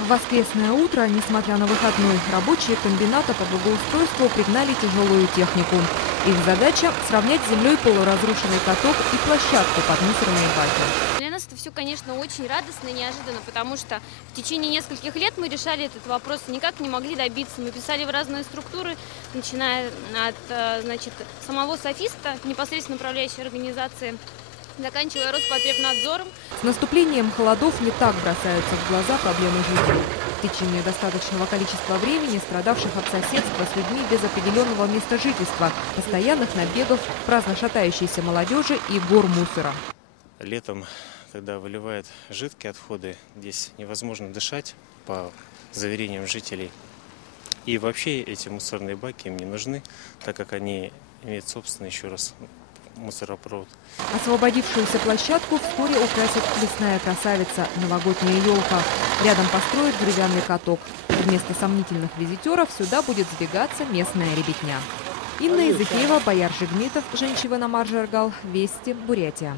В воскресное утро, несмотря на выходной, рабочие комбината по благоустройству пригнали тяжелую технику. Их задача – сравнять с землей полуразрушенный каток и площадку под мусорные баки. Для нас это все, конечно, очень радостно и неожиданно, потому что в течение нескольких лет мы решали этот вопрос, никак не могли добиться. Мы писали в разные структуры, начиная от самого софиста, непосредственно управляющей организации, заканчивая Роспотребнадзором. С наступлением холодов не так бросаются в глаза проблемы жителей. В течение достаточного количества времени страдавших от соседства с людьми без определенного места жительства, постоянных набегов, праздно шатающейся молодежи и гор мусора. Летом, когда выливают жидкие отходы, здесь невозможно дышать, по заверениям жителей. И вообще эти мусорные баки им не нужны, так как они имеют собственный, еще раз, мусоропровод. Освободившуюся площадку вскоре украсит лесная красавица – новогодняя елка. Рядом построят деревянный каток. Вместо сомнительных визитеров сюда будет сбегаться местная ребятня. Инна Изыкеева, Бояр Жигмитов, Женщина Маржаргал, Вести, Бурятия.